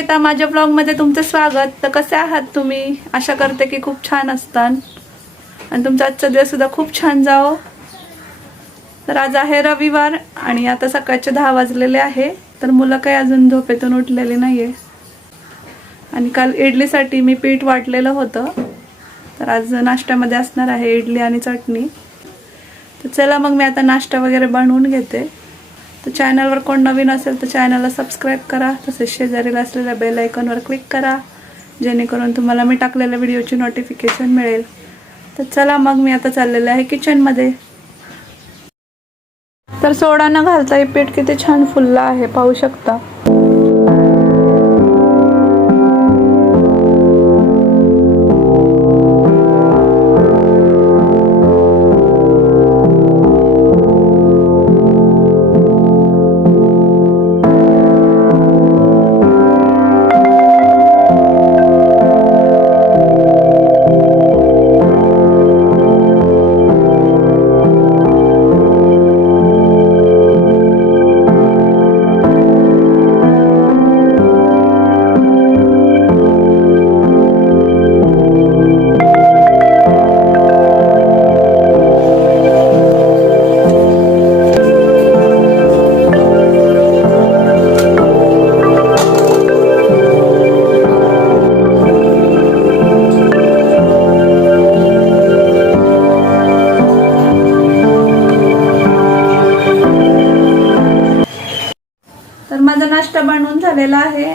श्वेता, माझ्या ब्लॉगमध्ये तुमचं स्वागत. तर कसे आहात तुम्ही? आशा करते की खूप छान असतात आणि तुमचा आजचा दिवस सुद्धा खूप छान जावो. तर आज आहे रविवार आणि आता सकाळचे 10 वाजलेले आहे. तर मुलं काही अजून झोपेतून उठलेली नाहीये आणि काल इडलीसाठी मी पीठ वाटलेलं होतं. तर आज नाश्त्यामध्ये असणार आहे इडली आणि चटणी. तर चला मग मी आता नाश्ता वगैरे बनवून घेते. तर चॅनलवर कोण नवीन असेल तर चॅनलला सबस्क्राईब करा, तसेच शेजारीला असलेल्या बेल आयकॉनवर क्लिक करा, जेणेकरून तुम्हाला मी टाकलेल्या व्हिडिओची नोटिफिकेशन मिळेल. तर चला मग मी आता चाललेले आहे किचनमध्ये. तर सोडा न घालता हे पीठ किती छान फुललं आहे, पाहू शकता. तर माझा नाश्ता बनवून झालेला आहे.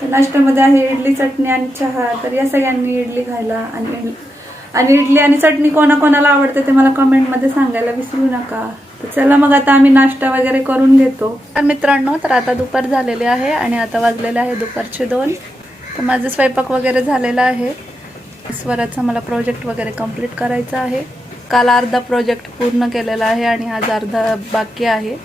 तर नाश्त्यामध्ये आहे इडली, चटणी आणि चहा. तर या सगळ्यांनी इडली खायला आणि इडली आणि चटणी कोणाकोणाला आवडते ते मला कमेंटमध्ये सांगायला विसरू नका. तर चला मग आता आम्ही नाश्ता वगैरे करून घेतो. तर मित्रांनो, तर आता दुपार झालेली आहे आणि आता वाजलेले आहे दुपारचे 2. तर माझं स्वयंपाक वगैरे झालेला आहे. स्वराचा मला प्रोजेक्ट वगैरे कंप्लीट करायचा आहे. काल अर्धा प्रोजेक्ट पूर्ण केलेला आहे आणि आज अर्धा बाकी आहे.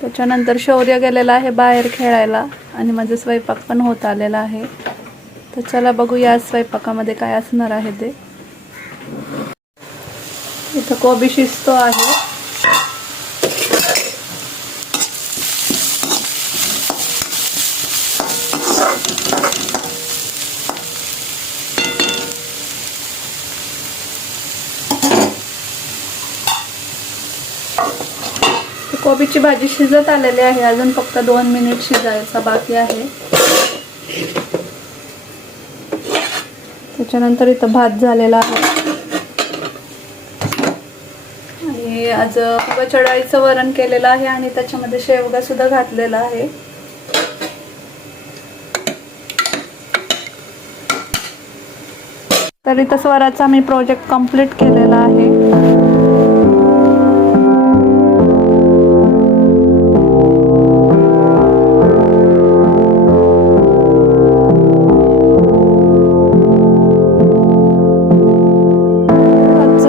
त्याच्यानंतर शौर्य गेलेला आहे बाहेर खेळायला आणि माझा स्वयंपाक पण होत आलेला आहे. तर चला बघूया स्वयंपाकामध्ये काय असणार आहे ते. इथं कोबी शिजतो आहे. कोबीची भाजी शिजत आलेली आहे, अजून फक्त 2 मिनिट शिजायचा बाकी आहे. त्याच्यानंतर इथं भात झालेला आहे आणि आज मुगाच्या डाळीचं वरण केलेलं आहे आणि त्याच्यामध्ये शेवगा सुद्धा घातलेला आहे. तर इथं स्वराचा मी प्रोजेक्ट कंप्लीट केलेला आहे.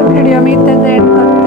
व्हिडिओ मी इथे एंड करते.